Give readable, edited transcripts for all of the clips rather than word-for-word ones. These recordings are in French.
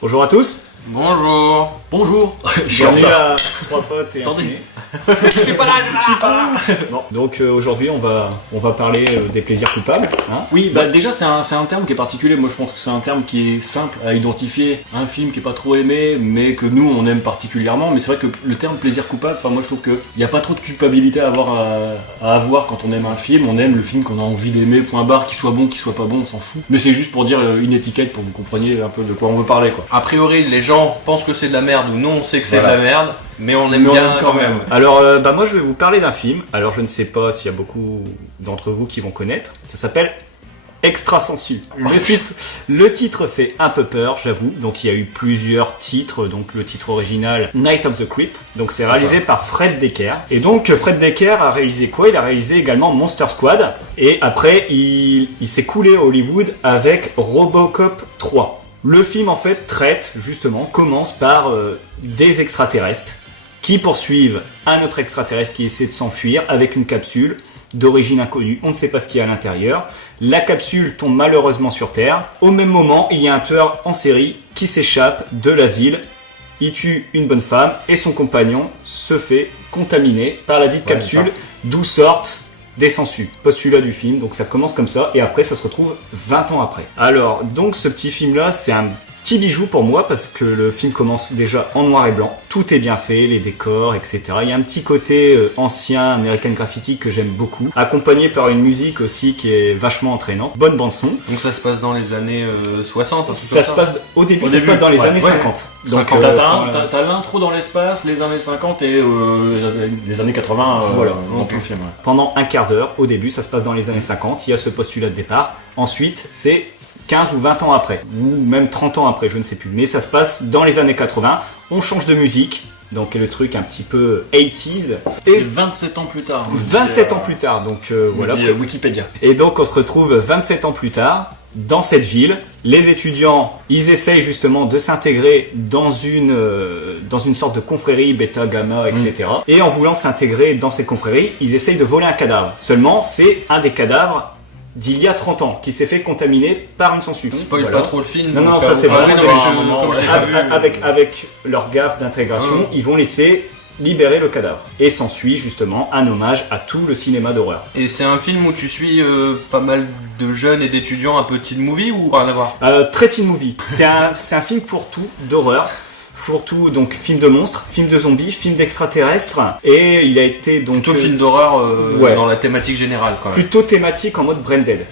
Bonjour à tous. Bonjour. Bonjour. Bienvenue à Trois potes et un Attendez. ciné. Je suis pas là. Bon, donc aujourd'hui on va parler des plaisirs coupables. Hein. Oui, bah déjà c'est un terme qui est particulier. Moi je pense que c'est un terme qui est simple à identifier. Un film qui est pas trop aimé, mais que nous on aime particulièrement. Mais c'est vrai que le terme plaisir coupable, enfin moi je trouve qu'il n'y a pas trop de culpabilité à avoir quand on aime un film. On aime le film qu'on a envie d'aimer, point barre, qu'il soit bon, qu'il soit pas bon, on s'en fout. Mais c'est juste pour dire une étiquette pour que vous compreniez un peu de quoi on veut parler, quoi. A priori, les gens pensent que c'est de la merde ou non, on sait que c'est Voilà. de la merde, mais on aime Mais on bien aime quand même. Alors moi je vais vous parler d'un film. Alors je ne sais pas s'il y a beaucoup d'entre vous qui vont connaître. Ça s'appelle Extrasensu. Le titre fait un peu peur, j'avoue. Donc il y a eu plusieurs titres. Donc le titre original, Night of the Creep. Donc c'est réalisé par Fred Decker. Et donc Fred Decker a réalisé quoi? Il a réalisé également Monster Squad. Et après il s'est coulé à Hollywood avec Robocop 3. Le film en fait commence par des extraterrestres qui poursuivent un autre extraterrestre qui essaie de s'enfuir avec une capsule d'origine inconnue. On ne sait pas ce qu'il y a à l'intérieur. La capsule tombe malheureusement sur Terre. Au même moment, il y a un tueur en série qui s'échappe de l'asile. Il tue une bonne femme et son compagnon se fait contaminer par la dite capsule, d'où sortent des sangsues. Postulat du film, donc ça commence comme ça et après ça se retrouve 20 ans après. Alors, donc ce petit film-là, c'est un petit bijou pour moi parce que le film commence déjà en noir et blanc. Tout est bien fait, les décors, etc. Il y a un petit côté ancien American Graffiti que j'aime beaucoup, accompagné par une musique aussi qui est vachement entraînante. Bonne bande son. Donc ça se passe dans les années 60, Ça se passe au début, ça se passe dans les années 50. Donc T'as l'intro dans l'espace, les années 50 et les années 80 Voilà. dans tout le film. Ouais. pendant un quart d'heure, au début, ça se passe dans les années 50, il y a ce postulat de départ. Ensuite, c'est 15 ou 20 ans après, ou même 30 ans après, je ne sais plus. Mais ça se passe dans les années 80, on change de musique, donc le truc un petit peu 80s. C'est Et 27 ans plus tard. 27 ans plus tard, donc voilà. Wikipédia. Et donc on se retrouve 27 ans plus tard, dans cette ville. Les étudiants, ils essayent justement de s'intégrer dans une sorte de confrérie, bêta, gamma, etc. Et en voulant s'intégrer dans ces confréries, ils essayent de voler un cadavre. Seulement, c'est un des cadavres d'il y a 30 ans, qui s'est fait contaminer par une sangsue. Spoil Voilà. pas trop le film. Non, non, donc, ça c'est oui, vraiment non, dans mais un moment, comme je l'ai ouais. pas vu, avec leur gaffe d'intégration, ils vont laisser libérer le cadavre. Et s'ensuit justement un hommage à tout le cinéma d'horreur. Et c'est un film où tu suis pas mal de jeunes et d'étudiants, un peu teen movie ou rien à voir? Très teen movie. C'est un film pour tout, d'horreur. Pour tout, donc film de monstres, film de zombies, film d'extraterrestres. Et il a été donc Plutôt film d'horreur ouais. dans la thématique générale quand même. plutôt thématique en mode brain dead.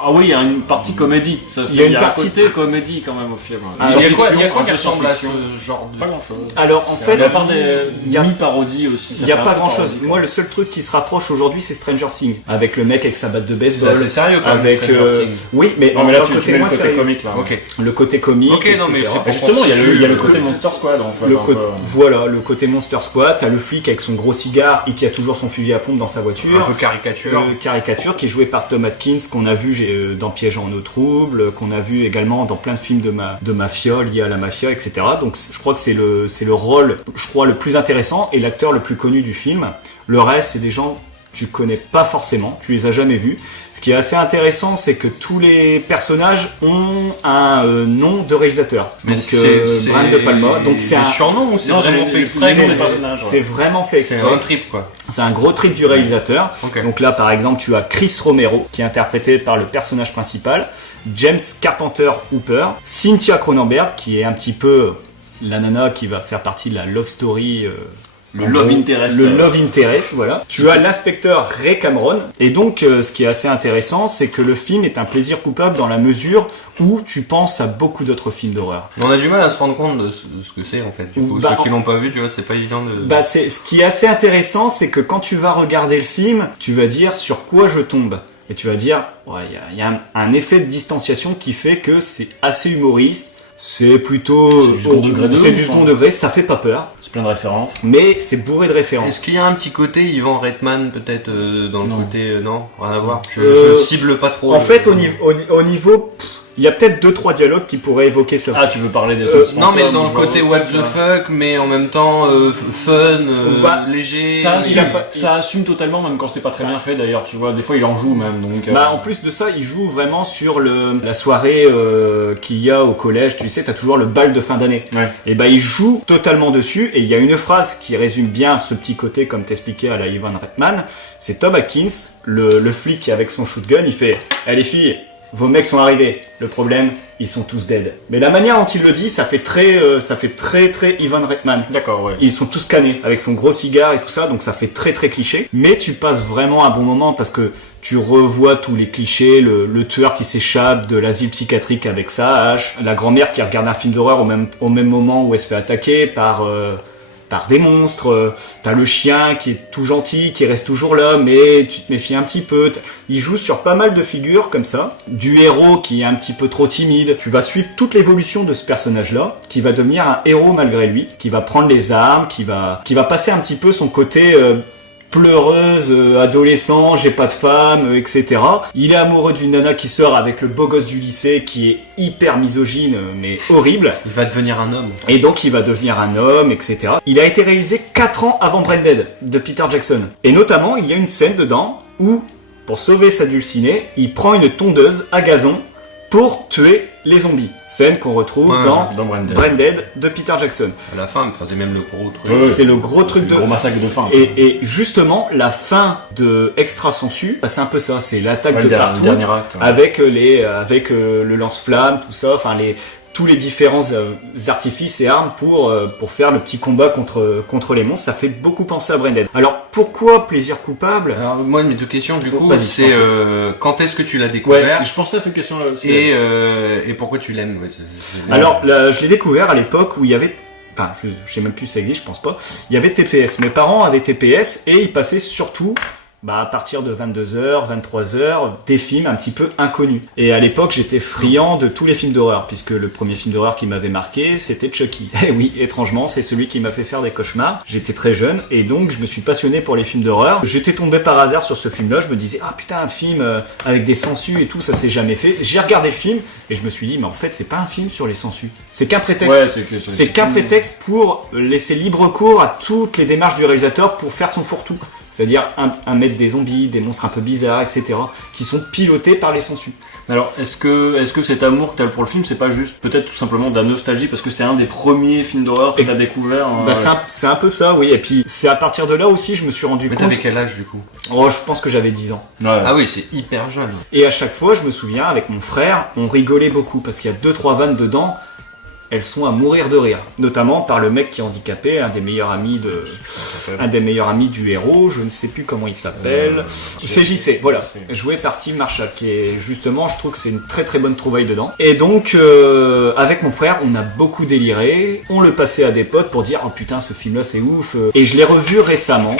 Ah oui, il y a une partie comédie. Il y a une un partie côté comédie quand même au film. Ah, Il y a quoi Un qui peu ressemble à science-fiction. ce genre de... Pas grand chose. Alors en fait, À part des il y a- mi-parodies aussi. il n'y a pas grand chose. Moi, le seul truc qui se rapproche aujourd'hui, c'est Stranger Things. Avec le mec avec sa batte de C'est baseball. assez sérieux quand même, Avec Stranger Things. oui, mais Non mais là en tu côté mets le moins côté sérieux. comique là. Ok. Le côté comique, Ok, non, mais etc. c'est Et justement, il y a le côté euh, Monster Squad en fait. Le un co- peu. Voilà, le côté Monster Squad, t'as le flic avec son gros cigare et qui a toujours son fusil à pompe dans sa Un voiture. peu caricature. Caricature qui est joué par Tom Atkins, qu'on a vu dans Piège en eau trouble, qu'on a vu également dans plein de films de mafia liés à la mafia, etc. Donc je crois que c'est le rôle, je crois, le plus intéressant et l'acteur le plus connu du film. Le reste, c'est des gens que tu connais pas forcément, tu les as jamais vus. Ce qui est assez intéressant, c'est que tous les personnages ont un nom de réalisateur. Mais Donc c'est Brian De Palma. Donc c'est un surnom ou c'est Non, vraiment c'est fait les exprès noms quoi. des personnages. c'est vraiment fait C'est exprès. un trip quoi. C'est un gros trip du réalisateur. Ok. Donc là, par exemple, tu as Chris Romero, qui est interprété par le personnage principal, James Carpenter Hooper, Cynthia Cronenberg, qui est un petit peu la nana qui va faire partie de la love story. Le en Love gros, Interest. Le Love Interest, voilà. Tu as l'inspecteur Ray Cameron. Et donc, ce qui est assez intéressant, c'est que le film est un plaisir coupable dans la mesure où tu penses à beaucoup d'autres films d'horreur. On a du mal à se rendre compte de ce que c'est en fait. Du coup, Bah, ceux qui l'ont pas vu, tu vois, c'est pas évident de. Bah, ce qui est assez intéressant, c'est que quand tu vas regarder le film, tu vas dire sur quoi je tombe. Et tu vas dire, ouais, il y a un effet de distanciation qui fait que c'est assez humoriste. C'est plutôt. C'est du second degré de c'est ouf, du hein. second degré, ça fait pas peur. C'est plein de références. Mais c'est bourré de Est-ce références. qu'il y a un petit côté Ivan Reitman peut-être dans le Non. côté non, rien à voir. Je Euh, cible pas trop. En fait, au niveau. Il y a peut-être 2-3 dialogues qui pourraient évoquer ça. Ah, tu veux parler des non, mais dans le côté what the fuck, mais en même temps fun, léger. Ça assume totalement, même quand c'est pas très bien fait d'ailleurs, tu vois. Des fois, il en joue même. Donc, en plus de ça, il joue vraiment sur la soirée qu'il y a au collège. Tu sais, t'as toujours le bal de fin d'année. Ouais. Et il joue totalement dessus. Et il y a une phrase qui résume bien ce petit côté, comme t'expliquais à la Ivan Reitman. C'est Tom Atkins, le flic avec son shotgun. Il fait « Eh les filles, vos mecs sont arrivés. Le problème, ils sont tous dead. » Mais la manière dont il le dit, ça fait très très Ivan Reitman. D'accord, ouais. Ils sont tous canés avec son gros cigare et tout ça, donc ça fait très très cliché. Mais tu passes vraiment un bon moment parce que tu revois tous les clichés, le tueur qui s'échappe de l'asile psychiatrique avec sa hache, la grand-mère qui regarde un film d'horreur au même moment où elle se fait attaquer par des monstres, t'as le chien qui est tout gentil, qui reste toujours là, mais tu te méfies un petit peu. Il joue sur pas mal de figures comme ça, du héros qui est un petit peu trop timide. Tu vas suivre toute l'évolution de ce personnage-là, qui va devenir un héros malgré lui, qui va prendre les armes, qui va passer un petit peu son côté pleureuse, adolescent, j'ai pas de femme, etc. Il est amoureux d'une nana qui sort avec le beau gosse du lycée qui est hyper misogyne, mais horrible. Il va devenir un homme. Et donc il va devenir un homme, etc. Il a été réalisé 4 ans avant Branded de Peter Jackson. Et notamment, il y a une scène dedans où, pour sauver sa dulcinée, il prend une tondeuse à gazon pour tuer les zombies. Scène qu'on retrouve dans Branded de Peter Jackson. À la fin, c'est même le gros truc. Ouais, c'est le gros truc de... gros massacre de fin. Et justement, la fin de Extra Sensu, c'est un peu ça. C'est l'attaque de partout. Le dernier acte, avec le lance-flamme, tout ça. Enfin, tous les différents artifices et armes pour faire le petit combat contre les monstres. Ça fait beaucoup penser à Branded. Alors, pourquoi Plaisir coupable ? Alors, moi, mes deux questions, du coup, Vas-y, c'est quand est-ce que tu l'as découvert ? Ouais, je pensais à cette question-là aussi. Et pourquoi tu l'aimes ? Alors, je l'ai découvert à l'époque où il y avait... Enfin, je sais même plus si ça existe, je pense pas. Il y avait TPS. Mes parents avaient TPS et ils passaient surtout... à partir de 22h, 23h, des films un petit peu inconnus. Et à l'époque, j'étais friand de tous les films d'horreur, puisque le premier film d'horreur qui m'avait marqué, c'était Chucky. Et oui, étrangement, c'est celui qui m'a fait faire des cauchemars. J'étais très jeune, et donc je me suis passionné pour les films d'horreur. J'étais tombé par hasard sur ce film-là, je me disais, ah putain, un film avec des sangsues et tout, ça s'est jamais fait. J'ai regardé le film, et je me suis dit, mais en fait, c'est pas un film sur les sangsues. C'est qu'un prétexte. Ouais, c'est qu'un prétexte pour laisser libre cours à toutes les démarches du réalisateur pour faire son fourre-tout. C'est-à-dire un mettre des zombies, des monstres un peu bizarres, etc., qui sont pilotés par les sangsues. Alors, est-ce que cet amour que tu as pour le film, c'est pas juste peut-être tout simplement de la nostalgie, parce que c'est un des premiers films d'horreur que tu as découvert c'est un peu ça, oui. Et puis, c'est à partir de là aussi, je me suis rendu compte... Mais t'avais quel âge, du coup ? Oh, je pense que j'avais 10 ans. Ouais. Ah oui, c'est hyper jeune. Et à chaque fois, je me souviens, avec mon frère, on rigolait beaucoup, parce qu'il y a 2-3 vannes dedans... Elles sont à mourir de rire, notamment par le mec qui est handicapé, un des meilleurs amis du héros, je ne sais plus comment il s'appelle. C'est JC, voilà, joué par Steve Marshall, qui est justement, je trouve que c'est une très très bonne trouvaille dedans. Et donc, avec mon frère, on a beaucoup déliré, on le passait à des potes pour dire, oh putain, ce film-là c'est ouf. Et je l'ai revu récemment,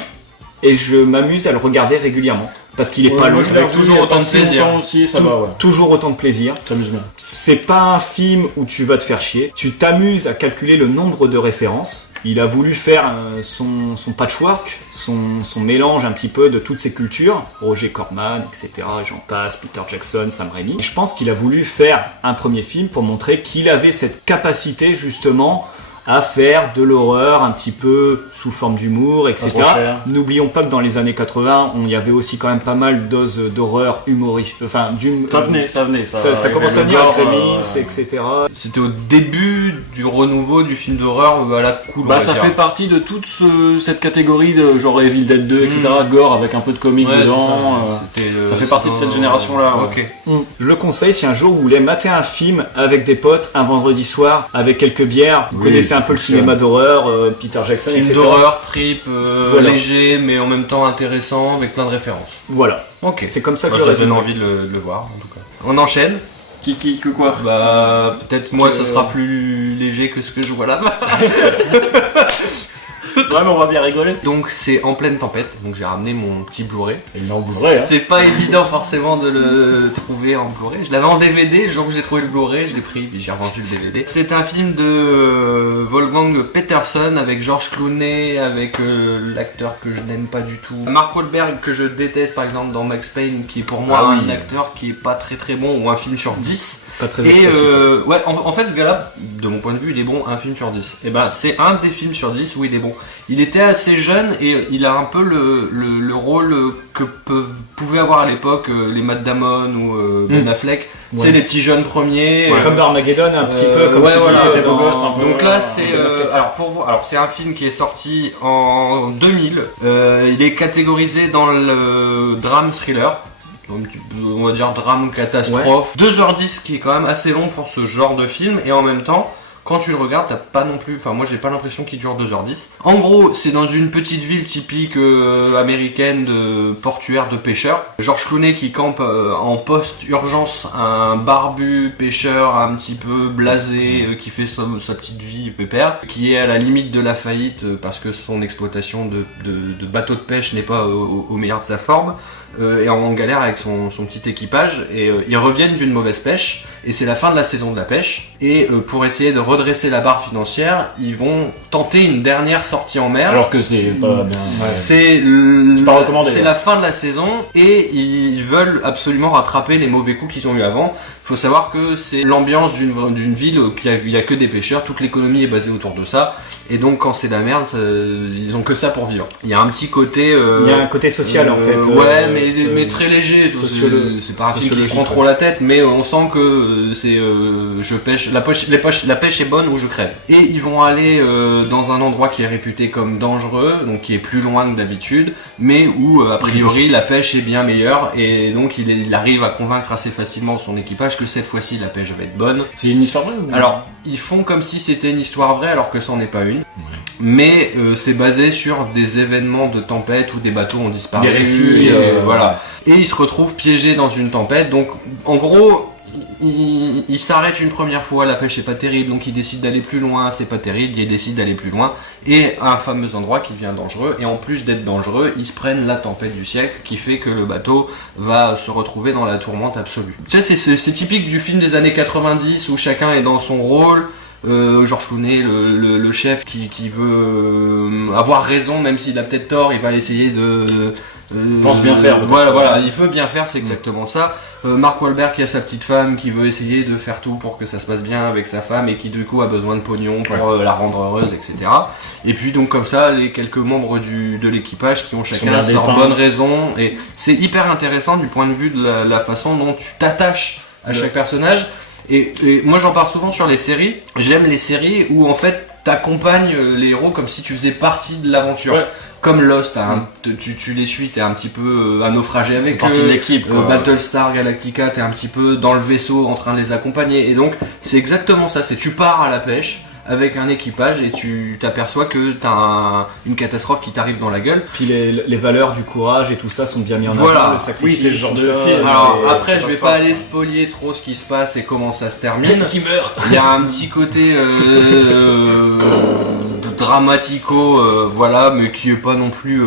et je m'amuse à le regarder régulièrement. Parce qu'il est pas long, avec toujours autant de plaisir. Aussi, ça va, ouais. Toujours autant de plaisir. T'amuses bien. C'est pas un film où tu vas te faire chier. Tu t'amuses à calculer le nombre de références. Il a voulu faire son patchwork, son mélange un petit peu de toutes ces cultures. Roger Corman, etc. J'en passe, Peter Jackson, Sam Raimi. Et je pense qu'il a voulu faire un premier film pour montrer qu'il avait cette capacité justement à faire de l'horreur un petit peu sous forme d'humour, etc. N'oublions pas que dans les années 80, il y avait aussi quand même pas mal de doses d'horreur humoristique. Enfin, ça venait. Ça commence à venir avec Gremlins, etc. C'était au début du renouveau du film d'horreur à la cool. Ça fait partie de toute cette catégorie de genre Evil Dead 2, etc. Gore avec un peu de comique dedans. Ça fait partie de cette génération-là. Ok. Je le conseille si un jour vous voulez mater un film avec des potes un vendredi soir avec quelques bières. Vous connaissez un peu le cinéma d'horreur, Peter Jackson, etc. D'horreur, trip, léger, mais en même temps intéressant, avec plein de références. Voilà. Ok. C'est comme ça que ça j'aurais donne envie de le voir, en tout cas. On enchaîne. Que quoi ? Peut-être moi, ce sera plus léger que ce que je vois là. Ouais, mais on va bien rigoler. Donc c'est En pleine tempête, donc j'ai ramené mon petit Blu-ray. C'est pas évident forcément de le trouver en Blu-ray. Je l'avais en DVD, le jour où j'ai trouvé le Blu-ray, je l'ai pris, puis j'ai revendu le DVD. C'est un film de Wolfgang Peterson avec George Clooney, avec l'acteur que je n'aime pas du tout. Mark Wahlberg que je déteste par exemple dans Max Payne, qui est pour moi un acteur qui est pas très très bon, ou un film sur 10. Pas très Et expressif. ouais, en fait, ce gars-là, de mon point de vue, il est bon, un film sur 10. Et ben, c'est un des films sur 10 où il est bon. Il était assez jeune et il a un peu le rôle que pouvaient avoir à l'époque les Matt Damon ou Ben Affleck. Ouais. C'est les petits jeunes premiers. Comme dans Armageddon, un petit peu comme ouais, tu voilà, dis, côté beau gosse, un peu. Donc là, c'est Ben Affleck. alors c'est un film qui est sorti en 2000. Il est catégorisé dans le drame thriller. Un petit peu, on va dire drame catastrophe. 2h10 qui est quand même assez long pour ce genre de film et en même temps quand tu le regardes, t'as pas non plus, enfin moi j'ai pas l'impression qu'il dure 2h10. En gros, c'est dans une petite ville typique américaine de portuaire de pêcheurs. George Clooney qui campe en post-urgence un barbu pêcheur un petit peu blasé qui fait sa petite vie pépère, qui est à la limite de la faillite parce que son exploitation de bateau de pêche n'est pas au meilleur de sa forme. Et en galère avec son petit équipage et ils reviennent d'une mauvaise pêche et c'est la fin de la saison de la pêche et pour essayer de redresser la barre financière ils vont tenter une dernière sortie en mer Alors que c'est pas bien. c'est pas recommandé, c'est ouais. la fin de la saison et ils veulent absolument rattraper les mauvais coups qu'ils ont eu avant. Il faut savoir que c'est l'ambiance d'une ville où il y a que des pêcheurs, toute l'économie est basée autour de ça et donc quand c'est la merde ils ont que ça pour vivre. Il y a un petit côté il y a un côté social en fait. Ouais, mais très léger. C'est pas un film qui se prend trop la tête, mais on sent que c'est je pêche, la pêche est bonne ou je crève. Et ils vont aller dans un endroit qui est réputé comme dangereux, donc qui est plus loin que d'habitude, mais où a priori la pêche est bien meilleure et donc il arrive à convaincre assez facilement son équipage que cette fois-ci la pêche va être bonne. C'est une histoire vraie ou... Alors, ils font comme si c'était une histoire vraie alors que c'en est pas une. Mais c'est basé sur des événements de tempête où des bateaux ont disparu. Des récits, voilà. Et ils se retrouvent piégés dans une tempête. Donc, en gros, ils s'arrêtent une première fois, la pêche est pas terrible, donc ils décident d'aller plus loin, c'est pas terrible, ils décident d'aller plus loin. Et un fameux endroit qui devient dangereux. Et en plus d'être dangereux, ils se prennent la tempête du siècle qui fait que le bateau va se retrouver dans la tourmente absolue. Tu sais, c'est typique du film des années 90 où chacun est dans son rôle. George Clooney, le chef qui veut avoir raison, même s'il a peut-être tort, il va essayer de pense bien faire. Voilà, il veut bien faire, c'est exactement ça. Mark Wahlberg qui a sa petite femme qui veut essayer de faire tout pour que ça se passe bien avec sa femme et qui du coup a besoin de pognon pour la rendre heureuse, etc. Et puis donc comme ça, les quelques membres de l'équipage qui ont chacun leur bonne raison et c'est hyper intéressant du point de vue de la façon dont tu t'attaches à chaque personnage. Et moi j'en parle souvent sur les séries. J'aime les séries où en fait t'accompagnes les héros comme si tu faisais partie de l'aventure. Ouais. Comme Lost, tu les suis, t'es un petit peu un naufragé avec eux. Partie de l'équipe. Battlestar Galactica, t'es un petit peu dans le vaisseau en train de les accompagner. Et donc c'est exactement ça. C'est tu pars à la pêche avec un équipage et tu t'aperçois que t'as une catastrophe qui t'arrive dans la gueule. Puis les valeurs du courage et tout ça sont bien mis en avant. Voilà. Le sacrifice, oui, c'est le genre de film. Alors après, je vais pas aller spoiler trop ce qui se passe et comment ça se termine. Qui meurt. Il y a un petit côté dramatico, voilà, mais qui est pas non plus.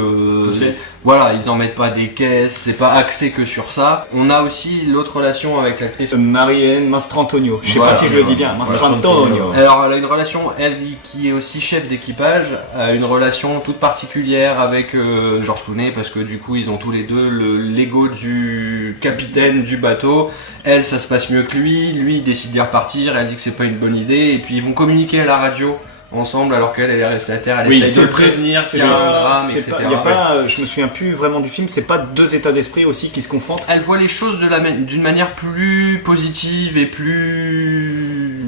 Voilà, ils en mettent pas des caisses, c'est pas axé que sur ça. On a aussi l'autre relation avec l'actrice Marie-Hélène Mastrantonio. Je sais pas si je le dis bien. Mastrantonio. Alors, elle a une relation, elle qui est aussi chef d'équipage, a une relation toute particulière avec George Clooney parce que du coup, ils ont tous les deux l'ego du capitaine du bateau. Elle, ça se passe mieux que lui. Lui, il décide d'y repartir. Elle dit que c'est pas une bonne idée. Et puis, ils vont communiquer à la radio ensemble alors qu'elle est restée à terre, elle essaye de le prévenir qu'il y a un drame, etc. Y a pas, je me souviens plus vraiment du film, c'est pas deux états d'esprit aussi qui se confrontent. Elle voit les choses d'une manière plus positive et plus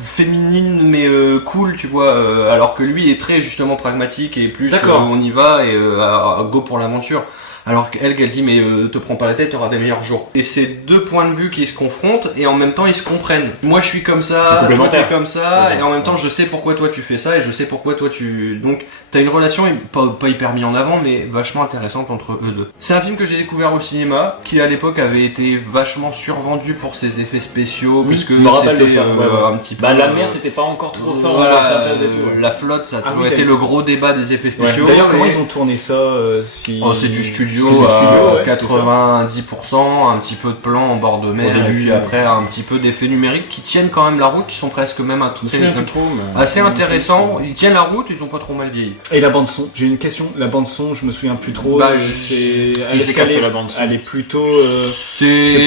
féminine mais cool, tu vois, alors que lui est très justement pragmatique et plus on y va et go pour l'aventure. Alors qu'elle dit mais te prends pas la tête, t'auras des meilleurs jours. Et c'est deux points de vue qui se confrontent et en même temps ils se comprennent. Moi je suis comme ça, toi t'es comme ça, et en même temps je sais pourquoi toi tu fais ça et je sais pourquoi toi tu... Donc t'as une relation pas hyper mise en avant mais vachement intéressante entre eux deux. C'est un film que j'ai découvert au cinéma, qui à l'époque avait été vachement survendu pour ses effets spéciaux, parce que c'était un petit peu... Bah la mer c'était pas encore trop ça, synthèse et tout. La flotte ça a toujours été le gros débat des effets spéciaux. D'ailleurs comment ils ont tourné ça c'est du studio studio C'est des studios, à ouais, 90%, un petit peu de plans en bord de mer, Au début, et puis après un petit peu d'effets numériques qui tiennent quand même la route, qui sont presque même Je me souviens plus trop, mais... assez intéressants. Ils tiennent la route, ils ont pas trop mal vieilli. Et la bande son, j'ai une question. La bande son, je me souviens plus trop. Bah, c'est qu'elle fait la bande son. Elle est plutôt. C'est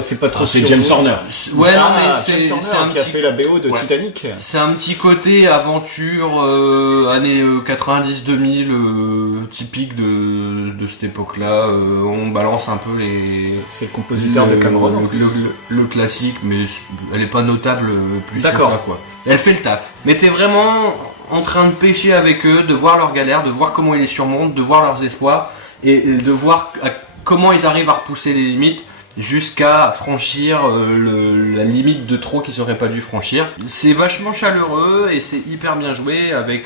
C'est pas trop. c'est sur- James Horner. Ouais, non, mais James Horner c'est un qui a petit fait la BO de Ouais. Titanic. C'est un petit côté aventure années 90-2000 typique de cette époque-là. On balance un peu C'est le compositeur de Cameron. en plus. le classique, mais elle est pas notable plus que ça, D'accord. quoi. Elle fait le taf. Mais t'es vraiment en train de pêcher avec eux, de voir leurs galères, de voir comment ils les surmontent, de voir leurs espoirs et de voir comment ils arrivent à repousser les limites jusqu'à franchir la limite de trop qu'ils auraient pas dû franchir. C'est vachement chaleureux et c'est hyper bien joué avec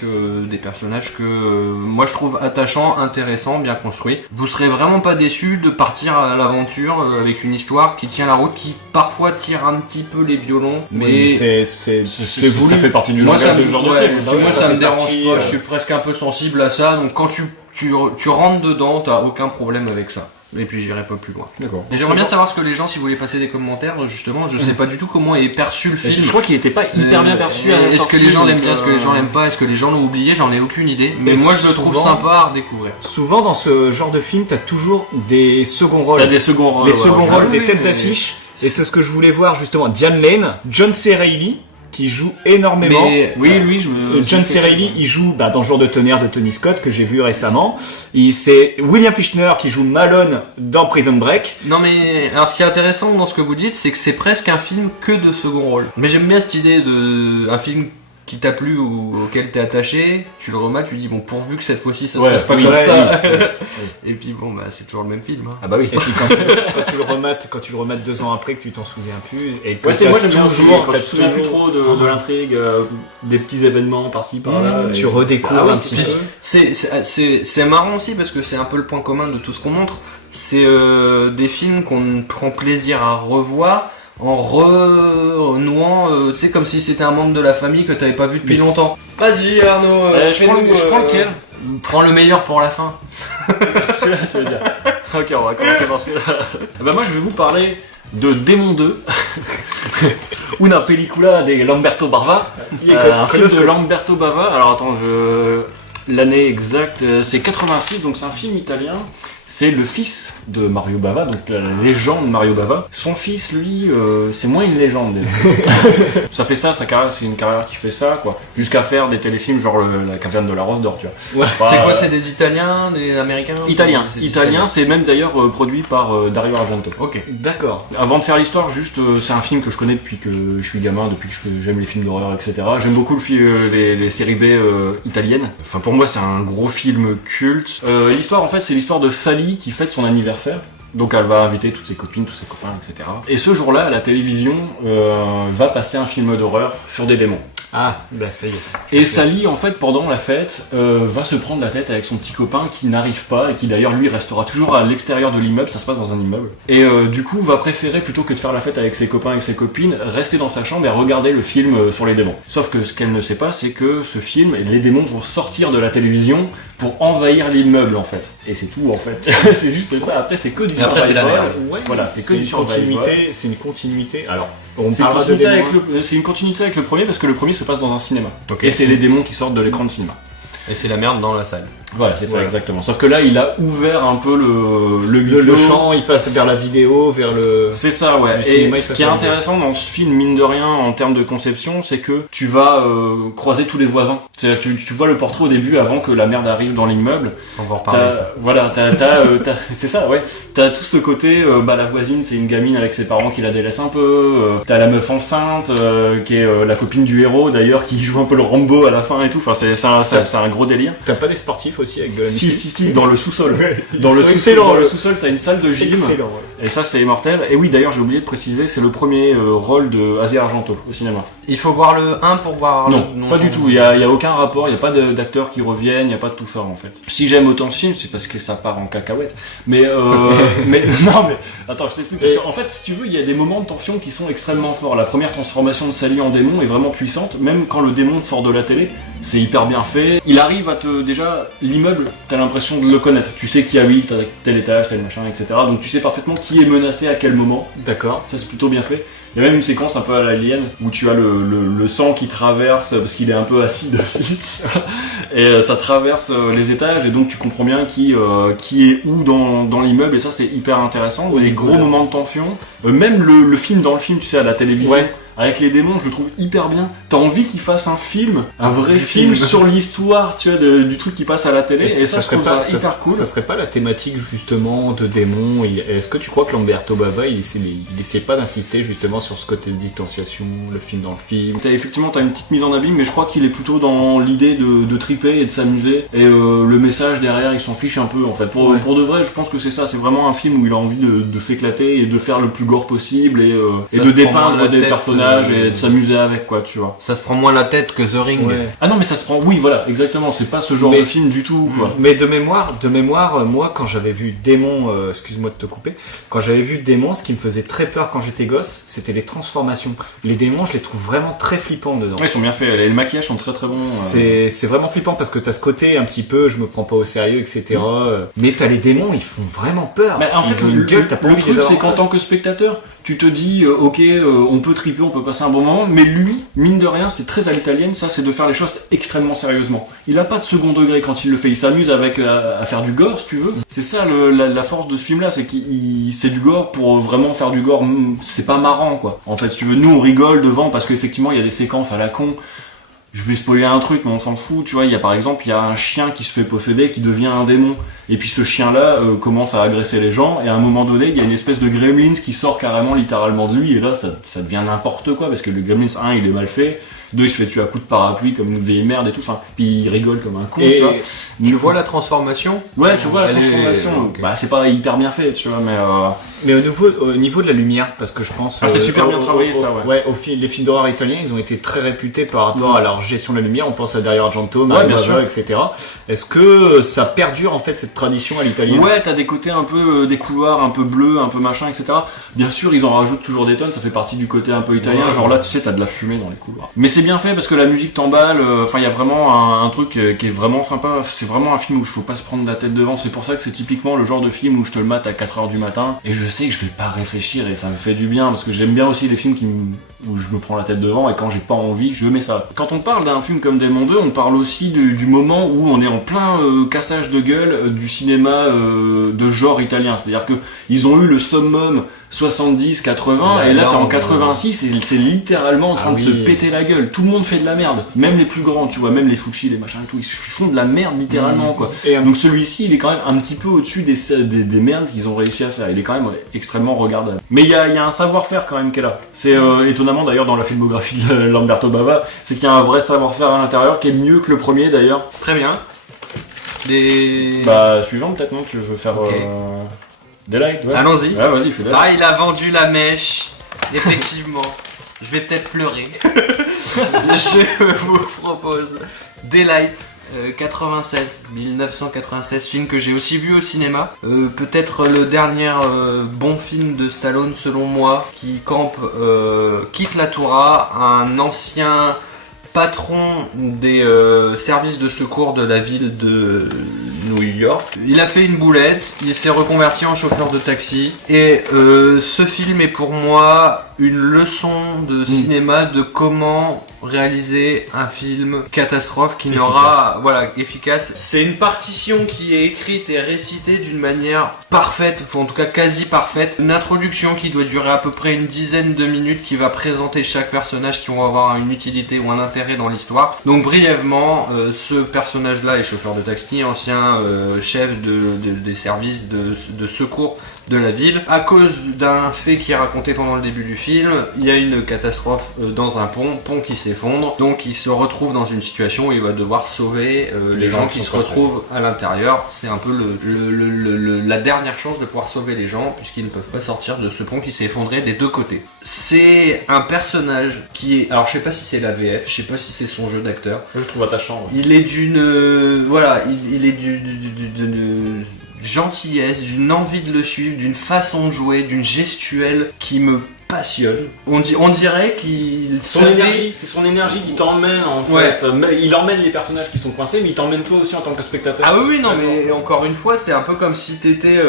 des personnages que moi je trouve attachants, intéressants, bien construits. Vous serez vraiment pas déçus de partir à l'aventure avec une histoire qui tient la route, qui parfois tire un petit peu les violons, mais Oui, c'est voulu. Ça fait partie du moi, langage de ce genre de ouais, film. moi, ça ça fait me dérange partie, pas, je suis presque un peu sensible à ça, donc quand tu rentres dedans, t'as aucun problème avec ça. Et puis j'irai pas plus loin. D'accord. Et j'aimerais bien savoir ce que les gens, si vous voulez passer des commentaires, justement, je sais pas du tout comment est perçu le film. Je crois qu'il était pas hyper bien perçu à la Est-ce que sortie, les gens donc, l'aiment bien, est-ce que les gens l'aiment pas, est-ce que les gens l'ont oublié, j'en ai aucune idée. Mais Et moi je le trouve souvent- sympa à redécouvrir. Souvent dans ce genre de film, t'as toujours des seconds rôles. T'as des seconds rôles. Les ouais, seconds ouais. rôles, oui, des têtes mais- d'affiche. Et c'est ce que je voulais voir justement. Diane Lane, John C. Reilly, qui joue énormément. Mais Oui, lui, je me. John C. Reilly, il joue dans Jour de tonnerre de Tony Scott, que j'ai vu récemment. C'est William Fichtner qui joue Malone dans Prison Break. non mais alors ce qui est intéressant dans ce que vous dites, c'est que c'est presque un film que de second rôle. Mais j'aime bien cette idée de un film qui t'a plu ou auquel t'es attaché, tu le remates, tu dis bon pourvu que cette fois-ci ça se Ouais, passe pas oui, comme ouais, ça. oui, Et puis bon bah c'est toujours le même film. Hein. Ah bah oui. Et puis quand tu le remates 2 ans après, que tu t'en souviens plus. Et que Ouais, c'est t'as moi j'aime bien aussi, toujours- quand t'as je me souviens plus toujours- trop de l'intrigue, des petits événements par-ci par-là. Tu et- redécouvres Ah oui, un c'est- petit peu. C'est marrant aussi parce que c'est un peu le point commun de tout ce qu'on montre. C'est des films qu'on prend plaisir à revoir en renouant, tu sais, comme si c'était un membre de la famille que t'avais pas vu depuis longtemps. Vas-y Arnaud, je prends lequel Prends le meilleur pour la fin. Celui-là, tu veux dire. Ok, on va commencer par celui-là. Bah moi je vais vous parler de Démon 2. Una pellicula de Lamberto Bava. Un film de Lamberto Bava. Alors attends, l'année exacte, c'est 86, donc c'est un film italien. C'est le fils de Mario Bava, donc la légende Mario Bava. Son fils, lui, c'est moins une légende. déjà. Ça fait ça, sa carrière, c'est une carrière qui fait ça, quoi. Jusqu'à faire des téléfilms genre La Caverne de la Rose d'Or, tu vois. Ouais. Bah, C'est quoi, c'est des Italiens, des Américains? Italien. C'est des Italien, c'est même d'ailleurs produit par Dario Argento. Ok. D'accord. Avant de faire l'histoire, juste, c'est un film que je connais depuis que je suis gamin, depuis que j'aime les films d'horreur, etc. J'aime beaucoup les séries B italiennes. Enfin, pour moi, c'est un gros film culte. L'histoire, en fait, c'est l'histoire de Sally qui fête son anniversaire. Donc elle va inviter toutes ses copines, tous ses copains, etc. Et ce jour-là, à la télévision, va passer un film d'horreur sur des démons. Ah, bah ça y est. Et Sally, en fait, pendant la fête, va se prendre la tête avec son petit copain qui n'arrive pas et qui d'ailleurs lui restera toujours à l'extérieur de l'immeuble, ça se passe dans un immeuble. Et du coup, va préférer, plutôt que de faire la fête avec ses copains et ses copines, rester dans sa chambre et regarder le film sur les démons. Sauf que ce qu'elle ne sait pas, c'est que ce film, les démons vont sortir de la télévision pour envahir l'immeuble, en fait. Et c'est tout, en fait. C'est juste ça. Après, c'est que du Et après, c'est la survival. merde. Voilà, c'est que une du survival. continuité. C'est une continuité. Alors, on C'est une, parlera de continuité démons. avec c'est une continuité avec le premier parce que le premier se passe dans un cinéma. Ok. Et c'est les démons qui sortent de l'écran de cinéma. Et c'est la merde dans la salle. Voilà, c'est ça Voilà. exactement. Sauf que là, il a ouvert un peu le huis Le clos. champ, il passe vers la vidéo, vers le. C'est ça, ouais. Le Et cinéma, il ce se qui est fait intéressant dans ce film, mine de rien, en termes de conception, c'est que tu vas croiser tous les voisins. C'est-à-dire que tu vois le portrait au début avant que la merde arrive dans l'immeuble. On va en reparler. ça. Voilà, c'est ça, ouais. T'as tout ce côté, la voisine, c'est une gamine avec ses parents qui la délaissent un peu. T'as la meuf enceinte, qui est la copine du héros, d'ailleurs, qui joue un peu le Rambo à la fin et tout. Enfin, c'est un gros délire. T'as pas des sportifs aussi avec de la Si, musique si, si, dans le sous-sol. Ouais, Dans ils le sont sous-sol, excellents, dans le eux. sous-sol, t'as une salle de gym. Excellent, ouais. Et ça, c'est immortel. Et oui, d'ailleurs, j'ai oublié de préciser, c'est le premier rôle de Asia Argento au cinéma. Il faut voir le 1 pour voir Non, le... pas du tout. Il y a aucun rapport. Il y a pas d'acteurs qui reviennent. Il y a pas de tout ça en fait. Si j'aime autant ce film, c'est parce que ça part en cacahuète. Mais mais non, mais attends, je t'explique. Parce qu'en fait, si tu veux, il y a des moments de tension qui sont extrêmement forts. La première transformation de Sally en démon est vraiment puissante. Même quand le démon sort de la télé, c'est hyper bien fait. Il arrive à te déjà l'immeuble, t'as l'impression de le connaître. Tu sais qui habite, tel étage, tel machin, etc. Donc tu sais parfaitement qui est menacé à quel moment. D'accord. Ça c'est plutôt bien fait. Il y a même une séquence un peu à l'Alien où tu as le sang qui traverse, parce qu'il est un peu acide aussi, et ça traverse les étages, et donc tu comprends bien qui est où dans l'immeuble, et ça c'est hyper intéressant. Des gros moments de tension. Même le film dans le film, tu sais, à la télévision. Ouais. Avec les démons, je le trouve hyper bien. T'as envie qu'il fasse un film, un vrai film sur l'histoire, tu vois, du truc qui passe à la télé. Et ça, je trouve ça hyper cool. Ça serait pas la thématique justement de démons. Est-ce que tu crois que Lamberto Bava, il essaie pas d'insister justement sur ce côté de distanciation, le film dans le film? Effectivement, t'as une petite mise en abîme, mais je crois qu'il est plutôt dans l'idée de triper et de s'amuser. Et le message derrière, il s'en fiche un peu en fait. Pour de vrai, je pense que c'est ça. C'est vraiment un film où il a envie de s'éclater et de faire le plus gore possible et de dépeindre des personnages. Et de s'amuser avec, quoi, tu vois. Ça se prend moins la tête que The Ring. Ouais. Ah non, mais ça se prend, oui, voilà, exactement, c'est pas ce genre de film du tout, quoi. Mais de mémoire, moi, quand j'avais vu Démon, excuse-moi de te couper, quand j'avais vu Démon, ce qui me faisait très peur quand j'étais gosse, c'était les transformations. Les démons, je les trouve vraiment très flippants dedans. Ouais, ils sont bien faits, et le maquillage sont très très bons. C'est vraiment flippant parce que t'as ce côté un petit peu, je me prends pas au sérieux, etc. Mais t'as les démons, ils font vraiment peur. Mais en fait, ils ont une gueule, t'as pas le envie de truc, les avoir c'est en qu'en face. tant que spectateur, tu te dis, ok, on peut triper, on peut passer un bon moment, mais lui, mine de rien, c'est très à l'italienne, ça, c'est de faire les choses extrêmement sérieusement. Il a pas de second degré quand il le fait, il s'amuse avec à faire du gore, si tu veux. C'est ça la force de ce film-là, c'est qu'il c'est du gore pour vraiment faire du gore. C'est pas marrant, quoi. En fait, si tu veux, nous, on rigole devant parce qu'effectivement, il y a des séquences à la con. Je vais spoiler un truc, mais on s'en fout, tu vois. Il y a par exemple, il y a un chien qui se fait posséder, qui devient un démon. Et puis ce chien-là commence à agresser les gens, et à un moment donné, il y a une espèce de gremlins qui sort carrément littéralement de lui, et là, ça devient n'importe quoi, parce que le gremlins, 1, il est mal fait, 2, il se fait tuer à coups de parapluie comme une vieille merde et tout, enfin, puis il rigole comme un con, Et tu vois. Tu vois la transformation? Ouais, tu vois la Elle est- transformation. ok. Bah, c'est pas hyper bien fait, tu vois, mais Mais au niveau de la lumière, parce que je pense... Ah, c'est super bien travaillé, ça, ouais. Les films d'horreur italiens, ils ont été très réputés par rapport à leur gestion de la lumière. On pense à Dario Argento, Ouais, Mario bien Bava, etc. Est-ce que ça perdure, en fait, cette tradition à l'italienne? ouais, t'as des côtés un peu, des couloirs un peu bleus, un peu machin, etc. Bien sûr, ils en rajoutent toujours des tonnes, ça fait partie du côté un peu italien, Ouais. genre là, tu sais, t'as de la fumée dans les couloirs. Mais c'est bien fait parce que la musique t'emballe, enfin, il y a vraiment un truc qui est vraiment sympa, c'est vraiment un film où il faut pas se prendre la tête devant, c'est pour ça que c'est typiquement le genre de film où je te le mate à 4h du matin, et je sais que je vais pas réfléchir, et ça me fait du bien, parce que j'aime bien aussi les films où je me prends la tête devant, et quand j'ai pas envie, je mets ça. Quand on parle d'un film comme Démon 2, on parle aussi du moment où on est en plein cassage de gueule du cinéma de genre italien, c'est-à-dire que ils ont eu le summum 70, 80, Ouais, et là là, t'es en on- 86, et c'est littéralement en train de se péter la gueule. Tout le monde fait de la merde, même les plus grands, tu vois, même les Fucci, les machins et tout, ils font de la merde littéralement, quoi. Et Donc celui-ci, il est quand même un petit peu au-dessus des merdes qu'ils ont réussi à faire. Il est quand même extrêmement regardable. Mais il y a un savoir-faire quand même qui est là. C'est étonnamment d'ailleurs dans la filmographie de Lamberto Bava, c'est qu'il y a un vrai savoir-faire à l'intérieur qui est mieux que le premier d'ailleurs. Très bien. Les... Bah suivant peut-être, non? Tu veux faire Ok. des likes? Ouais. Allons-y. Ouais, vas-y, fais des likes. Ah, il a vendu la mèche. Effectivement. Je vais peut-être pleurer. Je vous propose Daylight 1996, film que j'ai aussi vu au cinéma. Peut-être le dernier bon film de Stallone selon moi, qui campe Kit Latoura, un ancien patron des services de secours de la ville de New York. Il a fait une boulette, il s'est reconverti en chauffeur de taxi, et ce film est pour moi une leçon de cinéma de comment réaliser un film catastrophe qui n'aura, voilà, efficace. C'est une partition qui est écrite et récitée d'une manière parfaite, ou en tout cas quasi parfaite. Une introduction qui doit durer à peu près une dizaine de minutes, qui va présenter chaque personnage qui vont avoir une utilité ou un intérêt dans l'histoire. Donc brièvement, ce personnage-là est chauffeur de taxi, ancien chef des services de secours de la ville. À cause d'un fait qui est raconté pendant le début du film, il y a une catastrophe dans un pont qui s'effondre, donc il se retrouve dans une situation où il va devoir sauver les gens qui se retrouvent à l'intérieur. C'est un peu la dernière chance de pouvoir sauver les gens, puisqu'ils ne peuvent pas sortir de ce pont qui s'est effondré des deux côtés. C'est un personnage qui est... Alors je sais pas si c'est la VF, je sais pas si c'est son jeu d'acteur. Je trouve attachant. Ouais. Il est d'une... voilà, il est d'une gentillesse, d'une envie de le suivre, d'une façon de jouer, d'une gestuelle qui me passionne. On dirait qu'il savait... C'est son énergie qui t'emmène en Ouais. fait. Il emmène les personnages qui sont coincés, mais il t'emmène toi aussi en tant que spectateur. Ah oui, non, mais encore une fois, c'est un peu comme si t'étais...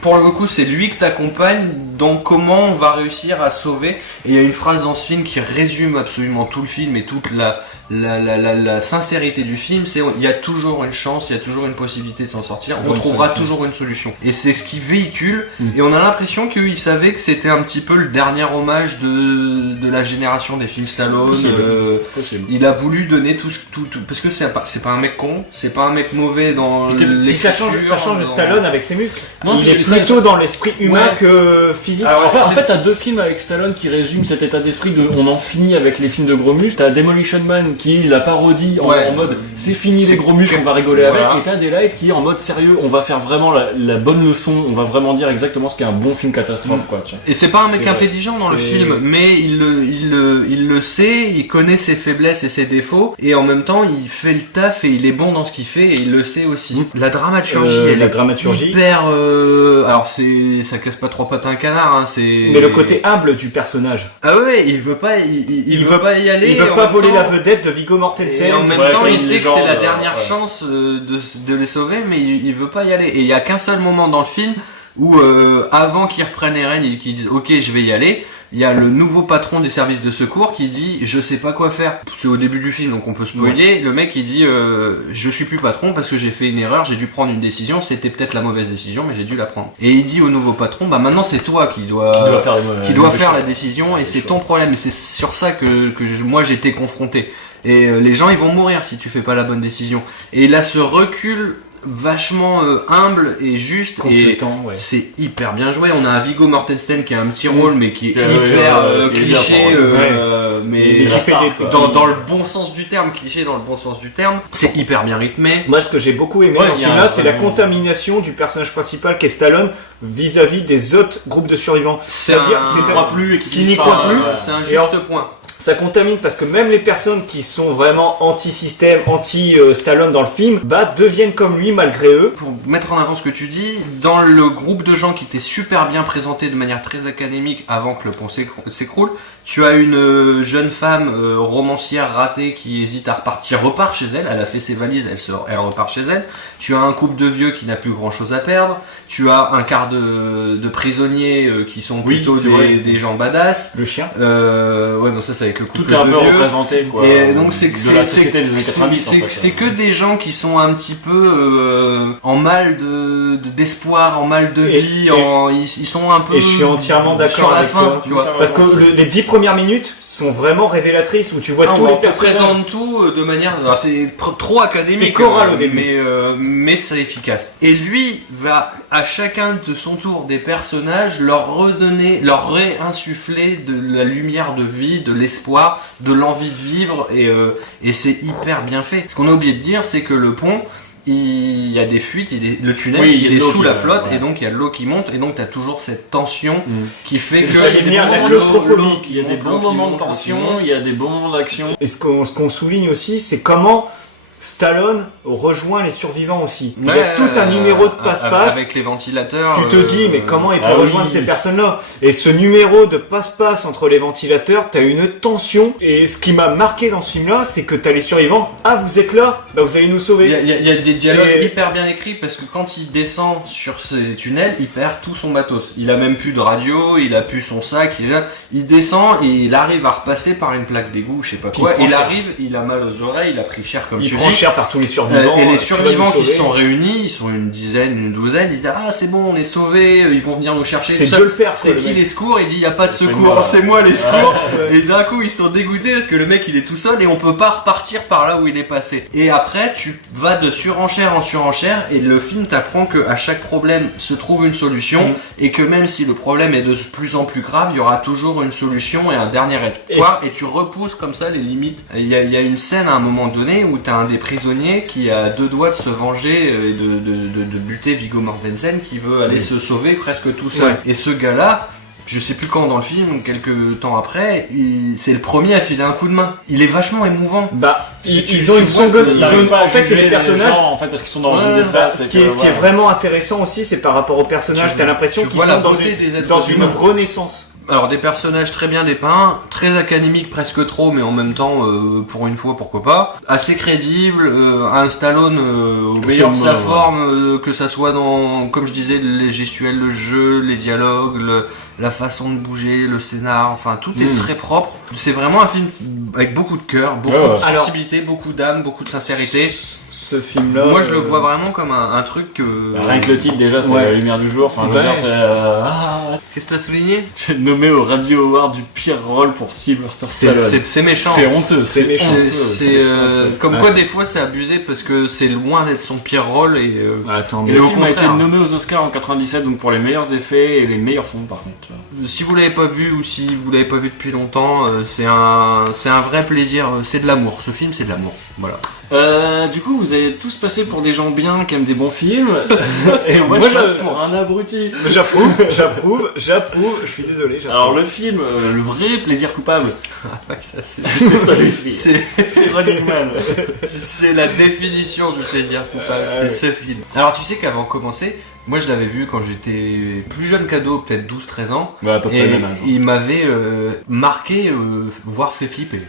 Pour le coup, c'est lui que t'accompagne dans comment on va réussir à sauver. Et il y a une phrase dans ce film qui résume absolument tout le film et toute la sincérité du film, c'est il y a toujours une chance, il y a toujours une possibilité de s'en sortir, on trouvera toujours une solution. Et c'est ce qui véhicule, et on a l'impression qu'il savait que c'était un petit peu le dernier hommage de la génération des films Stallone. Possible. Il a voulu donner tout, parce que c'est pas un mec con, c'est pas un mec mauvais dans Puis ça change Stallone avec ses muscles. Non, il est puis ça- plutôt dans l'esprit humain Ouais. que physique. Alors, en fait, t'as deux films avec Stallone qui résument cet état d'esprit de on en finit avec les films de gros muscles. T'as Demolition Man qui la parodie en mode c'est fini les gros muscles, on va rigoler avec. Et t'as Daylight qui est en mode sérieux, on va faire vraiment la bonne leçon, on va vraiment dire exactement ce qu'est un bon film catastrophe, quoi. Tu vois. Et c'est pas un mec C'est intelligent dans le c'est- film, mais il le sait, il connaît ses faiblesses et ses défauts, et en même temps il fait le taf et il est bon dans ce qu'il fait et il le sait aussi. La dramaturgie, elle la est dramaturgie. hyper. Alors ça casse pas trois pattes à un canard, hein, c'est. Mais le côté humble du personnage. Ah ouais, il veut pas, il veut pas y aller. Il et veut en pas même voler temps- la vedette de Viggo Mortensen. Et en même Ouais, temps, c'est il une sait que légende, c'est la dernière ouais. chance de les sauver, mais il veut pas y aller. Et il y a qu'un seul moment dans le film où, avant qu'ils reprennent les rênes et qu'ils disent OK, je vais y aller, il y a le nouveau patron des services de secours qui dit je sais pas quoi faire. C'est au début du film, donc on peut spoiler. Le mec il dit je suis plus patron parce que j'ai fait une erreur, j'ai dû prendre une décision, c'était peut-être la mauvaise décision, mais j'ai dû la prendre. Et il dit au nouveau patron bah maintenant c'est toi qui doit faire la décision et c'est ton problème. Et c'est sur ça que moi j'ai été confronté. Et les gens ils vont mourir si tu fais pas la bonne décision. Et là ce recul vachement humble et juste Consultant, et ouais. c'est hyper bien joué. On a un Viggo Mortensen qui a un petit rôle mais qui est Ouais, hyper ouais, c'est cliché bien, mais Et qui fait des- dans le bon sens du terme, cliché dans le bon sens du terme. C'est hyper bien rythmé. Moi, ce que j'ai beaucoup aimé Ouais, dans il y a celui-là, un- c'est la contamination du personnage principal qui est Stallone vis-à-vis des autres groupes de survivants. C'est-à-dire un- croit plus et qui n'y croit plus. C'est un Et en- juste point. Ça contamine parce que même les personnes qui sont vraiment anti-système, anti-Stallone dans le film, deviennent comme lui malgré eux. Pour mettre en avant ce que tu dis, dans le groupe de gens qui étaient super bien présentés de manière très académique avant que le pont s'écroule, tu as une jeune femme romancière ratée qui hésite à repartir, qui repart chez elle, elle a fait ses valises, elle repart chez elle. Tu as un couple de vieux qui n'a plus grand chose à perdre. Tu as un quart de prisonniers qui sont Oui, plutôt c'est vrai. des gens badass. Le chien. Ouais, donc ça c'est avec le couple Tout est un de peu vieux. représenté, quoi. Et donc c'est de la société des années 90. en fait. c'est que des gens qui sont un petit peu en mal d'espoir, en mal de Et- vie, et- ils sont un peu Et je suis entièrement d'accord sur la avec fin, toi. tu vois. Parce que les 10 premières minutes sont vraiment révélatrices où tu vois tous on les te personnages. présente tout de manière, alors c'est trop académique, C'est choral au début. mais c'est efficace. Et lui va à chacun de son tour des personnages leur réinsuffler de la lumière de vie, de l'espoir, de l'envie de vivre, et c'est hyper bien fait. Ce qu'on a oublié de dire, c'est que le pont, il y a des fuites, le tunnel, Oui, il y a il est de l'eau sous qui la monte, flotte, ouais. et donc il y a de l'eau qui monte, et donc t'as toujours cette tension qui fait que ça, il y a des bons la moments claustrophobie. Il y a des bons moments de tension, il y a des bons moments d'action. Et ce qu'on souligne aussi, c'est comment Stallone rejoint les survivants aussi. Il y a tout un numéro de passe-passe. avec les ventilateurs. Tu te dis, mais comment il peut ah rejoindre oui. ces personnes-là? Et ce numéro de passe-passe entre les ventilateurs, t'as une tension. Et ce qui m'a marqué dans ce film-là, c'est que t'as les survivants. Ah, vous êtes là? Bah, vous allez nous Il sauver. y a des dialogues Et- hyper bien écrits parce que quand il descend sur ces tunnels, il perd tout son matos. Il a même plus de radio, il a plus son sac, il descend et il arrive à repasser par une plaque d'égout, je sais pas Puis quoi. il prend Il cher. arrive, il a mal aux oreilles, il a pris cher comme Il tu prend dis. cher par tous les survivants. Et les tu vas survivants nous qui se sauver. sont réunis, ils sont une dizaine, une douzaine, ils disent ah c'est bon on est sauvés, ils vont venir nous chercher. C'est tout ça. Dieu le Père, C'est le qui mec. les secours? Il dit y a pas de C'est secours, moi. c'est moi les secours. Ouais. Et d'un coup ils sont dégoûtés parce que le mec il est tout seul et on peut pas repartir par là où il est passé. Et après tu vas de surenchère en surenchère et le film t'apprend que à chaque problème se trouve une solution et que même si le problème est de plus en plus grave, il y aura toujours une solution et un dernier espoir et tu repousses comme ça les limites. Il y a une scène à un moment donné où t'as un des prisonniers qui a deux doigts de se venger et de buter Viggo Mortensen qui veut aller se sauver presque tout seul. Ouais. Et ce gars-là, je sais plus quand dans le film, quelques temps après, c'est le premier à filer un coup de main. Il est vachement émouvant. Bah, Tu ils ont une vois seconde. que T'arrives pas à En fait, c'est juger les les personnages. gens, en fait, parce qu'ils sont dans Ouais, une bah, détresse. Ce qui est vraiment intéressant aussi, c'est par rapport aux personnages. T'as l'impression Tu qu'ils vois sont la dans beauté des êtres une humains. renaissance. Alors des personnages très bien dépeints, très académiques presque trop, mais en même temps, pour une fois, pourquoi pas. Assez crédible, un Stallone au meilleur de sa forme, que ça soit dans, comme je disais, les gestuels, le jeu, les dialogues, la façon de bouger, le scénar, enfin tout est très propre. C'est vraiment un film avec beaucoup de cœur, beaucoup de sensibilité, beaucoup d'âme, beaucoup de sincérité. Ce film-là. Moi, je le vois vraiment comme un truc que. Rien que le titre, déjà, c'est la lumière du jour. Enfin, je veux dire, c'est. Qu'est-ce que t'as souligné? J'ai nommé au Radio Award du pire rôle pour Sylvester Stallone. C'est méchant. C'est honteux. C'est méchant. C'est comme quoi, des fois, c'est abusé parce que c'est loin d'être son pire rôle et. Attends, et le au film a été contraire. nommé aux Oscars en 97, donc pour les meilleurs effets et les meilleurs sons, par contre. Si vous l'avez pas vu ou si vous l'avez pas vu depuis longtemps, c'est un vrai plaisir. C'est de l'amour. Ce film, c'est de l'amour. Voilà. Du coup, vous avez tous passé pour des gens bien qui aiment des bons films, et moi je passe pour un abruti. J'approuve, je suis désolé. Alors le film, le vrai plaisir coupable, c'est c'est celui-ci. C'est Running Man. C'est la définition du plaisir coupable. C'est ce film. Alors tu sais qu'avant de commencer, moi je l'avais vu quand j'étais plus jeune qu'ado, peut-être 12-13 ans. Ouais, à peu près Et le même âge. il m'avait marqué, voire fait flipper.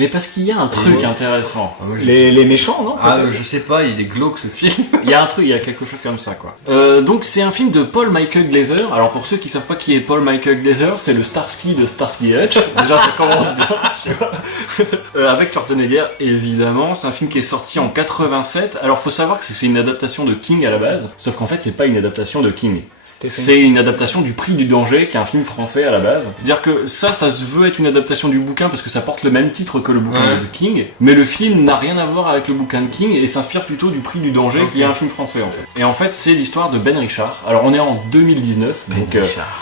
Mais parce qu'il y a un truc intéressant. Ah, moi, Les méchants, non? peut-être je sais pas, il est glauque ce film. Il y a un truc, il y a quelque chose comme ça, quoi. Donc c'est un film de Paul Michael Glaser. Alors pour ceux qui savent pas qui est Paul Michael Glaser, c'est le Starsky de Starsky Hutch. Déjà ça commence bien, tu vois. Avec Schwarzenegger, évidemment. C'est un film qui est sorti en 87. Alors faut savoir que c'est une adaptation de King à la base. Sauf qu'en fait c'est pas une adaptation de King. C'est une adaptation du Prix du Danger, qui est un film français à la base. C'est-à-dire que ça se veut être une adaptation du bouquin parce que ça porte le même titre que le bouquin de King, mais le film n'a rien à voir avec le bouquin de King et s'inspire plutôt du Prix du Danger, qui est un film français en fait. Et en fait, c'est l'histoire de Ben Richard. Alors on est en 2019, donc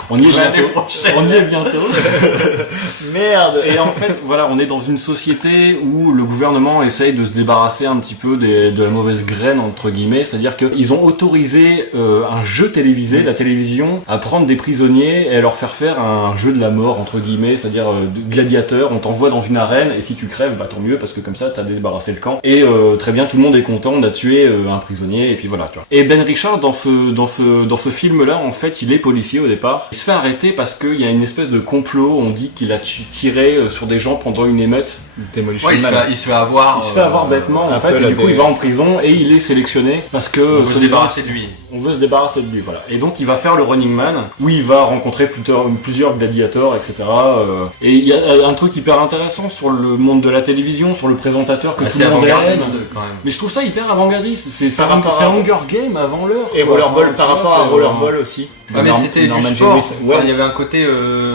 on y est bientôt. On y est bientôt. Merde. Et en fait, voilà, on est dans une société où le gouvernement essaye de se débarrasser un petit peu de la mauvaise graine entre guillemets, c'est-à-dire qu'ils ont autorisé un jeu télévisé, la télévision, à prendre des prisonniers et à leur faire un jeu de la mort entre guillemets, c'est-à-dire gladiateur. On t'envoie dans une arène et si tu crèves, bah tant mieux parce que comme ça t'as débarrassé le camp. Et très bien, tout le monde est content, on a tué un prisonnier et puis voilà, tu vois. Et Ben Richard dans ce film-là, en fait, il est policier au départ. Il se fait arrêter parce qu'il y a une espèce de complot. On dit qu'il a tiré sur des gens pendant une émeute. Il se fait avoir. Il se fait avoir bêtement en fait, et du coup il va en prison et il est sélectionné parce que on veut se débarrasser de lui. On veut se débarrasser de lui, voilà. Et donc il va faire le Running Man où il va rencontrer plusieurs gladiateurs, etc. Et il y a un truc hyper intéressant sur le monde de la télévision, sur le présentateur que tout le monde aime. Quand même. Mais je trouve ça hyper avant-gardiste. C'est un Hunger Game avant l'heure. Et Rollerball par rapport à Rollerball aussi. Ah, mais c'était du sport. Il y avait un côté.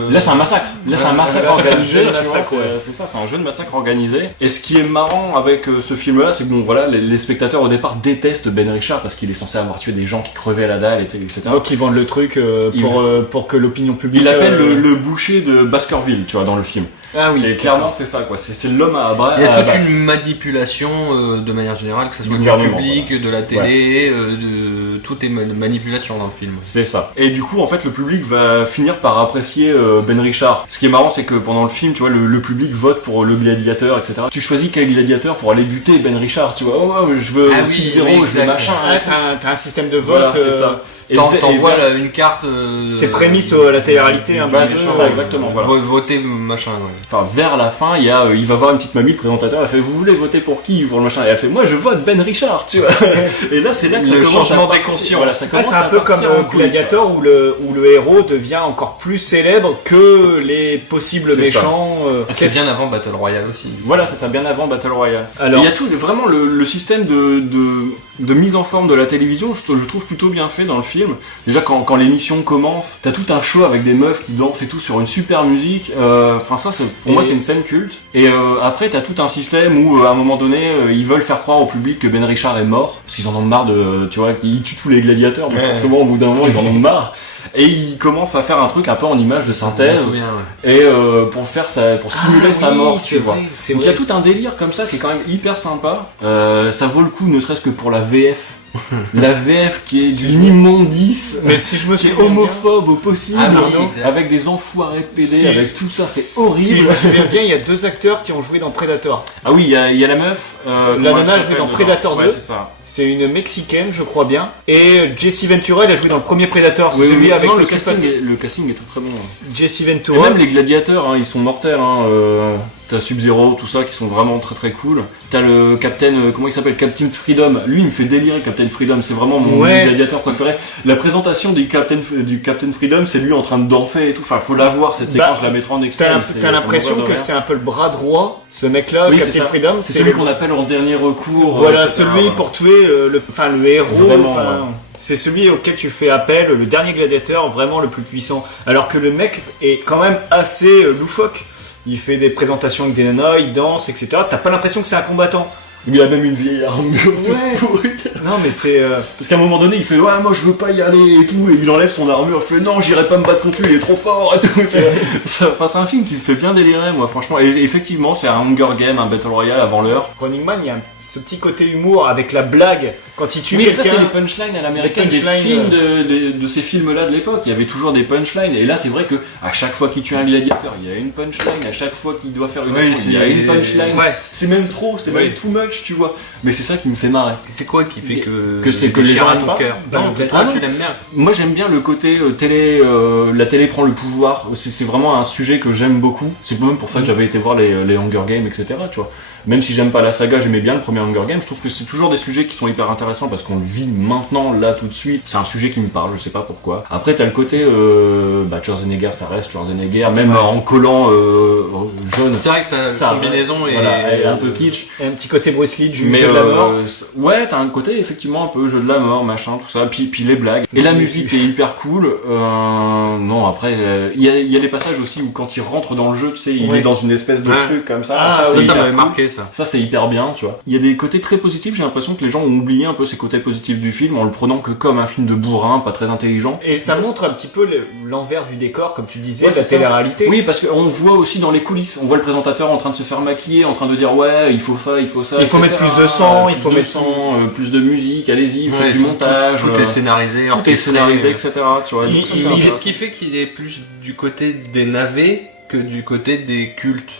Là c'est un massacre. Là c'est un massacre organisé. C'est ça, c'est un jeu de massacre organisé. Et ce qui est marrant avec ce film-là, c'est que bon, voilà, les spectateurs au départ détestent Ben Richard parce qu'il est censé avoir tué des gens qui crevaient à la dalle, etc. Donc ils vendent le truc pour que l'opinion publique. Il l'appelle le boucher de Baskerville, tu vois, dans le film. Ah oui. Clairement c'est ça, quoi. C'est l'homme à abattre. Il y a toute une manipulation de manière générale, que ce soit du public, de la télé, tout est manipulation dans le film. C'est ça. Et du coup, en fait, le public va finir par apprécier Ben Richard. Ce qui est marrant, c'est que pendant le film, tu vois, le public vote pour le gladiateur, etc. Tu choisis quel gladiateur pour aller buter Ben Richard, tu vois. Oh, je veux 6-0, je veux machin. T'as un système de vote. Voilà, c'est ça. T'envoies une carte. C'est prémisse à la télé-réalité, un petit peu. Ça, exactement. Voilà. Voter machin. Ouais. Enfin, vers la fin, il va voir une petite mamie, le présentateur. Elle fait, vous voulez voter pour qui pour le machin? Et elle fait, moi, je vote Ben Richard, tu vois. Et là, c'est là que le changement des consciences. Voilà, c'est un peu comme Gladiator où le héros devient encore plus célèbre que les possibles méchants. C'est bien avant Battle Royale aussi. Voilà, c'est ça, bien avant Battle Royale. Alors, il y a tout, vraiment le système de mise en forme de la télévision, je trouve plutôt bien fait dans le film. Déjà quand l'émission commence, t'as tout un show avec des meufs qui dansent et tout sur une super musique. Enfin ça, pour moi c'est une scène culte. Et après t'as tout un système où à un moment donné ils veulent faire croire au public que Ben Richard est mort parce qu'ils en ont marre de, tu vois, ils tuent tous les gladiateurs. Donc forcément au bout d'un moment ils en ont marre. Et il commence à faire un truc un peu en image de synthèse et pour simuler sa mort, tu vois. Donc il y a tout un délire comme ça qui est quand même hyper sympa. Ça vaut le coup, ne serait-ce que pour la VF La VF qui est Si d'une je me- immondice, Mais si je me qui est souviens bien- homophobe au possible, Ah oui, exact. avec des enfoirés de PD, Si- avec tout ça, c'est Si je horrible. me souviens bien, il y a 2 acteurs qui ont joué dans Predator. Ah oui, il y a la meuf. La comment nana elle a joué s'appelle dans dedans Predator Ouais, 2. c'est ça. C'est une mexicaine, je crois bien. Et Jesse Ventura, elle a joué dans le premier Predator. C'est Oui, celui oui, avec non, sa le sulfate. casting est très très bon. Jesse Et Ventura. même les gladiateurs, hein, ils sont mortels. Hein, t'as Sub-Zero, tout ça, qui sont vraiment très très cool. T'as le Captain, comment il s'appelle, Captain Freedom. Lui, il me fait délirer, Captain Freedom. C'est vraiment mon Ouais. gladiateur préféré. La présentation du Captain Freedom, c'est lui en train de danser et tout. Enfin, faut la voir cette Bah, séquence, je la mettrai en extrait. T'as l'impression que c'est un peu le bras droit, ce mec-là, Oui, c'est Captain ça. Freedom. C'est celui qu'on appelle en dernier recours. Voilà, etc. celui pour tuer le héros. Vraiment, enfin, ouais. C'est celui auquel tu fais appel, le dernier gladiateur, vraiment le plus puissant. Alors que le mec est quand même assez loufoque. Il fait des présentations avec des nanas, il danse, etc. T'as pas l'impression que c'est un combattant. Il a même une vieille armure toute Ouais. pourrie. Non, mais c'est. Parce qu'à un moment donné, il fait ouais, moi je veux pas y aller et tout, et il enlève son armure, il fait non, j'irai pas me battre contre lui, il est trop fort et tout. Tu vois. Enfin, c'est un film qui me fait bien délirer, moi, franchement. Et effectivement, c'est un Hunger Game, un Battle Royale avant l'heure. Running Man, il y a ce petit côté humour avec la blague quand il tue Mais ça, c'est quelqu'un. les punchlines à l'américaine, Les des punchlines, films de ces films-là de l'époque. Il y avait toujours des punchlines. Et là, c'est vrai que à chaque fois qu'il tue un gladiateur, il y a une punchline. À chaque fois qu'il doit faire une Oui, action, il y a c'est- une punchline. Ouais. C'est même trop, c'est Oui. même too much, tu vois. Mais c'est ça qui me fait marrer. C'est quoi qui fait que c'est que les déchire gens à aiment ton pas cœur? Bah, Non, le- que toi Ah non. tu l'aimes bien. Moi j'aime bien le côté télé, la télé prend le pouvoir, c'est vraiment un sujet que j'aime beaucoup, c'est même pour ça que j'avais été voir les Hunger Games, etc. Tu vois. Même si j'aime pas la saga, j'aimais bien le premier Hunger Games, je trouve que c'est toujours des sujets qui sont hyper intéressants parce qu'on le vit maintenant, là, tout de suite. C'est un sujet qui me parle, je sais pas pourquoi. Après t'as le côté, Schwarzenegger, ça reste Schwarzenegger, même en collant jaune. C'est vrai que sa combinaison est Voilà, elle est un peu kitsch. Et un petit côté Bruce Lee du Mais jeu de la mort. ouais, t'as un côté effectivement un peu jeu de la mort, machin, tout ça. Puis les blagues. Et la musique est hyper cool. Non, après, il y a les passages aussi où quand il rentre dans le jeu, tu sais, il Ouais. est dans une espèce de Ouais. truc comme ça. Ah, c'est oui, ça hyper m'avait cool. marqué ça. Ça, c'est hyper bien, tu vois. Il y a des côtés très positifs. J'ai l'impression que les gens ont oublié un peu ces côtés positifs du film en le prenant que comme un film de bourrin, pas très intelligent. Et ça montre un petit peu l'envers du décor, comme tu disais, Ouais, la c'est ça. télé-réalité. Oui, parce qu'on voit aussi dans les coulisses, on voit le présentateur en train de se faire maquiller, en train de dire ouais, il faut ça, il faut ça. Il faut etc. mettre plus de sang, il Plus faut de mettre sang, plus de musique, allez-y, Ouais, faites du tout- montage. Tout est scénarisé, tout est orchestré. scénarisé, etc. Tu vois. Il- Donc ça, il- c'est il- intéressant. Qu'est-ce qui fait qu'il est plus du côté des navets que du côté des cultes?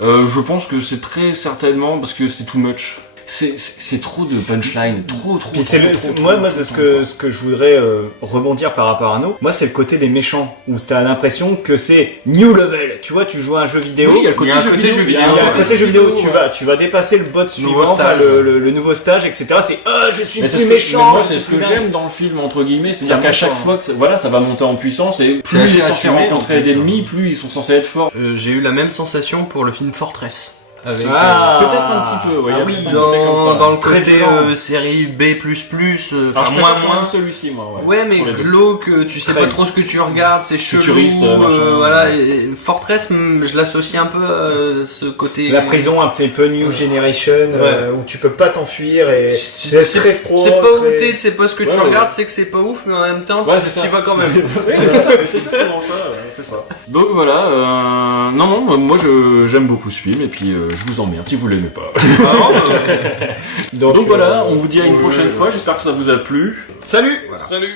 Je pense que c'est très certainement parce que c'est too much. C'est trop de punchline, trop. Puis c'est moi, de ce que je voudrais rebondir par rapport à nous, moi c'est le côté des méchants, où t'as l'impression que c'est new level. Tu vois, tu joues à un jeu vidéo. Oui, il y a le côté Il y a un jeu côté vidéo. jeu vidéo. Il y a un côté jeu vidéo, ouais. tu vas dépasser le bot suivant, enfin stage. le nouveau stage, etc. C'est je suis Mais c'est plus ce que- méchant. mais moi, je c'est suis ce que plus j'aime dans le film, entre guillemets. Ça C'est-à-dire qu'à monte chaque en- fois que ça va monter en puissance et plus assez il est censé assumé, rencontrer en plus, d'ennemis, plus ils sont censés être forts. J'ai eu la même sensation pour le film Fortress. Avec, Ah, Peut-être un petit peu, ouais. Ah il y a oui, peut-être un côté comme ça. dans le Très côté violent. série B++, Alors, je moins préfère moins. celui-ci, moi. Ouais, mais sur les deux. glauque, tu sais Très- pas trop ce que tu regardes, c'est chelou. Futuriste, machin. Voilà, et Fortress, je l'associe un peu à ce côté. La prison un petit peu new generation, où tu peux pas t'enfuir et C'est c'est très froid. C'est pas très- où t'es, c'est pas ce que Ouais, tu ouais. regardes, c'est que c'est pas ouf, mais en même temps, Ouais, tu c'est ça. y vas quand même. Oui, c'est ça, c'est exactement ça, c'est ça. Donc voilà, non, moi j'aime beaucoup ce film et puis je vous emmerde si vous l'aimez pas. Donc voilà, on vous dit à une prochaine fois, j'espère que ça vous a plu. Salut. Voilà. Salut.